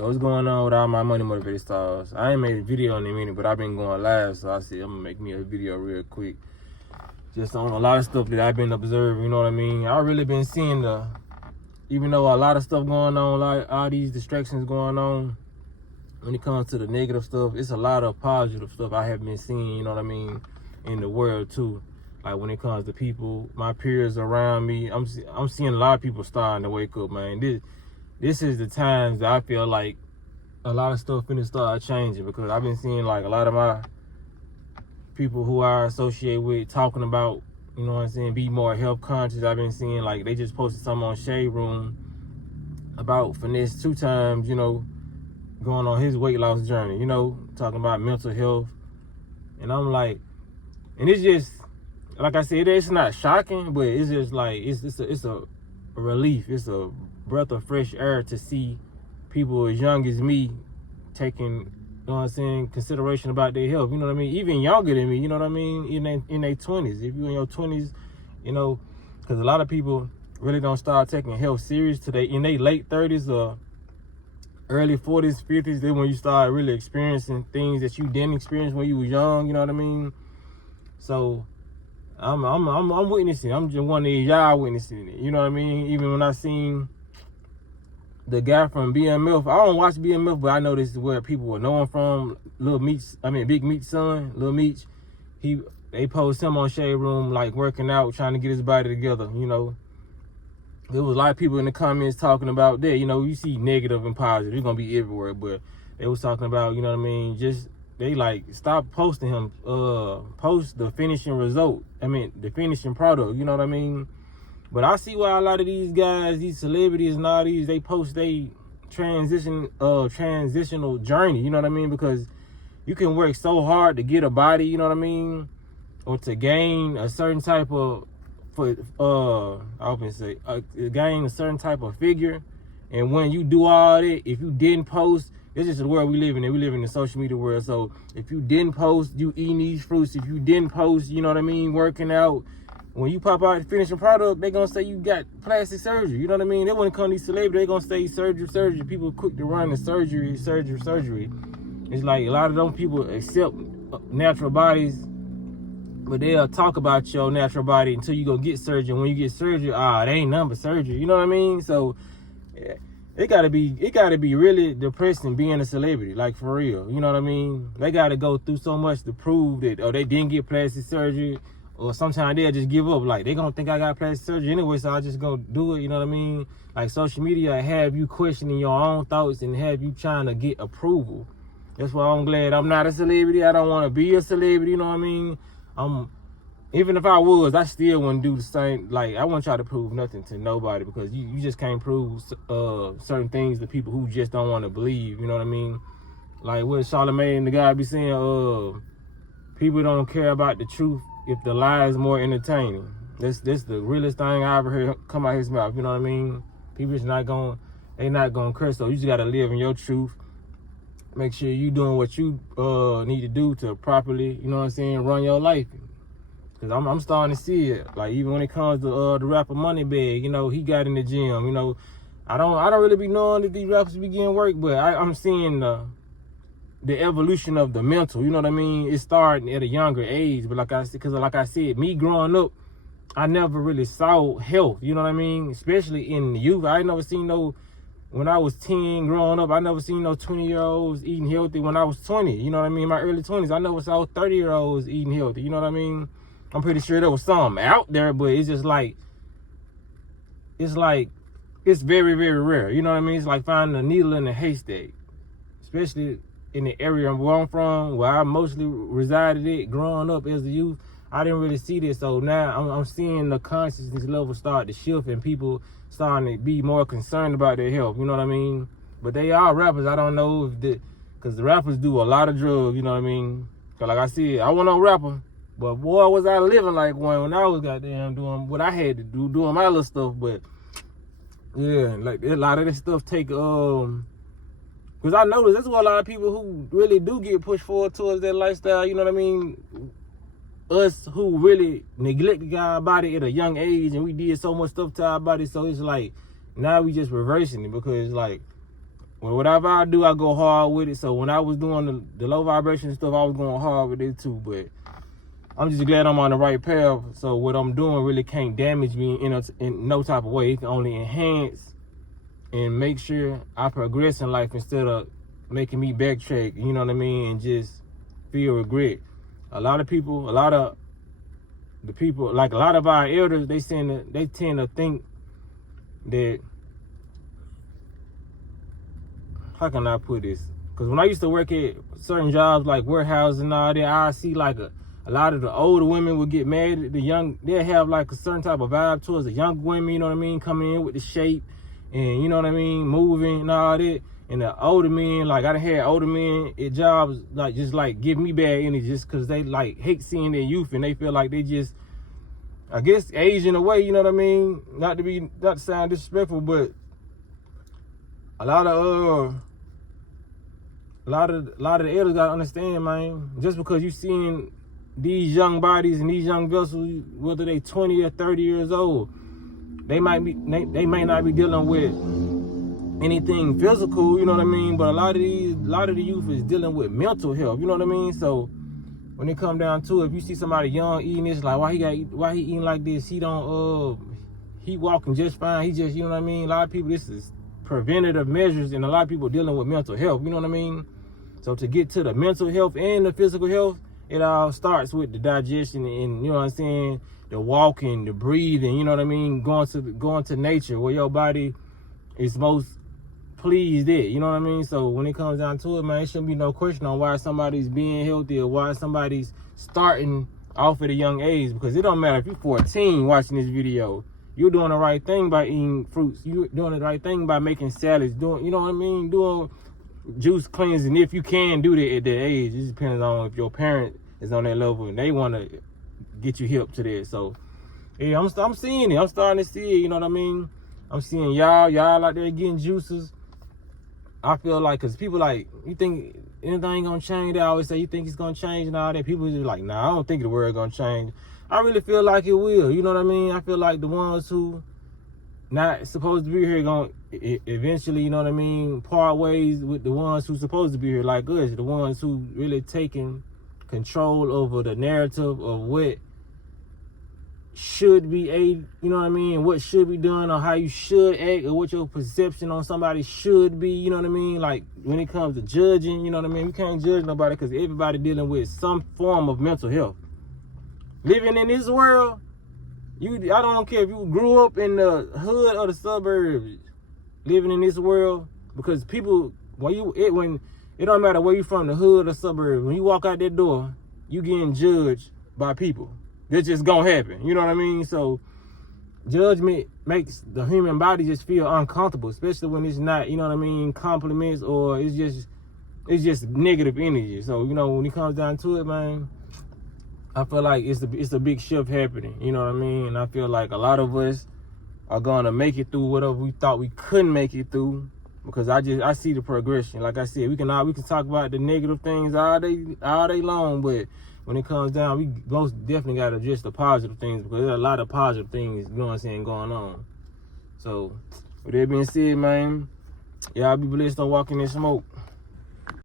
Yo, what's going on with all my money motivated stars? I ain't made a video in a minute, but I've been going live, so I said I'm gonna make me a video real quick. Just on a lot of stuff that I've been observing, you know what I mean? I really been seeing even though a lot of stuff going on, like all these distractions going on, when it comes to the negative stuff, it's a lot of positive stuff I have been seeing, you know what I mean, in the world too. Like when it comes to people, my peers around me, I'm seeing a lot of people starting to wake up, man. This is the times that I feel like a lot of stuff finna start changing, because I've been seeing like a lot of my people who I associate with talking about, you know what I'm saying, be more health conscious. I've been seeing like they just posted something on Shade Room about Finesse 2 times, you know, going on his weight loss journey, you know, talking about mental health. And I'm like, and it's just, like I said, it's not shocking, but it's just like, it's a relief. It's a breath of fresh air to see people as young as me taking, you know what I'm saying, consideration about their health, you know what I mean? Even younger than me, you know what I mean? In their 20s. If you're in your 20s, you know, because a lot of people really don't start taking health serious today in their late 30s or early 40s, 50s. Then when you start really experiencing things that you didn't experience when you were young, you know what I mean? So I'm witnessing. I'm just one of y'all witnessing it. You know what I mean? Even when I seen the guy from BMF, I don't watch BMF, but I know this is where people will know him from. Big Meat's son, Lil Meech. They post him on Shade Room like working out, trying to get his body together. You know, there was a lot of people in the comments talking about that. You know, you see negative and positive. It's gonna be everywhere, but they was talking about, you know what I mean, just they like stop posting him, post the finishing result. The finishing product, you know what I mean? But I see why a lot of these guys, these celebrities and all these, they post they transitional journey, you know what I mean? Because you can work so hard to get a body, you know what I mean? Or to gain a certain type of, gain a certain type of figure. And when you do all that, if you didn't post, this is the world we live in. We live in the social media world. So if you didn't post, you eating these fruits. If you didn't post, you know what I mean, working out, when you pop out the finishing product, they gonna say you got plastic surgery. You know what I mean? They wouldn't come to these celebrities, they gonna say surgery. People quick to run the surgery. It's like a lot of them people accept natural bodies, but they'll talk about your natural body until you go get surgery. When you get surgery, they ain't nothing but surgery. You know what I mean? So it gotta be really depressing being a celebrity, like for real. You know what I mean? They gotta go through so much to prove that, they didn't get plastic surgery. Or sometimes they'll just give up. Like, they gonna think I got plastic surgery anyway, so I just gonna do it, you know what I mean? Like, social media have you questioning your own thoughts and have you trying to get approval. That's why I'm glad I'm not a celebrity. I don't want to be a celebrity, you know what I mean? Even if I was, I still wouldn't do the same. Like, I wouldn't try to prove nothing to nobody, because you just can't prove certain things to people who just don't want to believe, you know what I mean? Like what Charlamagne the guy be saying, people don't care about the truth if the lie is more entertaining. This the realest thing I ever heard come out his mouth, you know what I mean? People just not gonna curse, so you just gotta live in your truth. Make sure you doing what you need to do to properly, you know what I'm saying, run your life. Cause I'm starting to see it. Like even when it comes to the rapper Moneybagg, you know, he got in the gym, you know. I don't really be knowing that these rappers be getting work, but I'm seeing the evolution of the mental, you know what I mean? It's starting at a younger age, but like I said, me growing up, I never really saw health, you know what I mean? Especially in the youth. I ain't never seen when I was 10 growing up, I never seen no 20-year-olds eating healthy when I was 20, you know what I mean? In my early 20s, I never saw 30-year-olds eating healthy, you know what I mean? I'm pretty sure there was some out there, but it's just like, it's very, very rare, you know what I mean? It's like finding a needle in a haystack, especially in the area where I'm from, where I mostly resided at growing up as a youth. I didn't really see this, so now I'm seeing the consciousness level start to shift and people starting to be more concerned about their health, you know what I mean? But they are rappers. I don't know because the rappers do a lot of drugs, you know what I mean? Because like I said, I wasn't no rapper, but boy, was I living like one when I was goddamn doing what I had to do, doing my little stuff. But yeah, like a lot of this stuff take because I noticed that's what a lot of people who really do get pushed forward towards that lifestyle, you know what I mean? Us who really neglected our body at a young age and we did so much stuff to our body, so it's like now we just reversing it, because like whatever I do, I go hard with it. So when I was doing the low vibration stuff, I was going hard with it too. But I'm just glad I'm on the right path. So what I'm doing really can't damage me in no type of way. It can only enhance and make sure I progress in life instead of making me backtrack, you know what I mean, and just feel regret. A lot of our elders, they tend to think that, how can I put this? Because when I used to work at certain jobs like warehouses and all that, I see like a lot of the older women would get mad at the young. They'll have like a certain type of vibe towards the young women, you know what I mean, coming in with the shape and, you know what I mean, moving and all that. And the older men, like I done had older men at jobs like just like give me bad energy just because they like hate seeing their youth and they feel like they just, I guess, aging away, you know what I mean? Not to sound disrespectful, but a lot of the elders gotta understand, man. Just because you seeing these young bodies and these young vessels, whether they 20 or 30 years old, they may not be dealing with anything physical, you know what I mean? But a lot of the youth is dealing with mental health, you know what I mean? So when it come down to it, if you see somebody young eating this, like why he eating like this? He walking just fine. He just, you know what I mean? A lot of people, this is preventative measures, and a lot of people dealing with mental health, you know what I mean? So to get to the mental health and the physical health, it all starts with the digestion and, you know what I'm saying, the walking, the breathing, you know what I mean? Going to nature where your body is most pleased at, you know what I mean? So when it comes down to it, man, it shouldn't be no question on why somebody's being healthy or why somebody's starting off at a young age, because it don't matter if you're 14 watching this video. You're doing the right thing by eating fruits. You're doing the right thing by making salads, doing, you know what I mean, doing juice cleansing, if you can do that at that age. It just depends on if your parent is on that level and they want to get you hip to that. So yeah, I'm seeing it. I'm starting to see it, you know what I mean? I'm seeing y'all out there getting juices. I feel like, because people like, you think anything gonna change? They always say, you think it's gonna change and all that. People just like, nah, I don't think the world gonna change. I really feel like it will, you know what I mean? I feel like the ones who not supposed to be here gonna eventually, you know what I mean, part ways with the ones who supposed to be here, like us, the ones who really taking control over the narrative of what should be you know what I mean, what should be done, or how you should act, or what your perception on somebody should be, you know what I mean? Like when it comes to judging, you know what I mean, we can't judge nobody because everybody dealing with some form of mental health. Living in this world, I don't care if you grew up in the hood or the suburbs, living in this world, because people, it don't matter where you from, the hood or suburbs, when you walk out that door, you getting judged by people. That's just gonna happen, you know what I mean? So judgment makes the human body just feel uncomfortable, especially when it's not, you know what I mean, compliments, or it's just negative energy. So, you know, when it comes down to it, man, I feel like it's a big shift happening, you know what I mean? And I feel like a lot of us are gonna make it through whatever we thought we couldn't make it through, because I see the progression. Like I said, we can talk about the negative things all day long, but when it comes down, we most definitely got to address the positive things, because there's a lot of positive things, you know what I'm saying, going on. So with that being said, man, y'all be blessed on walking in smoke.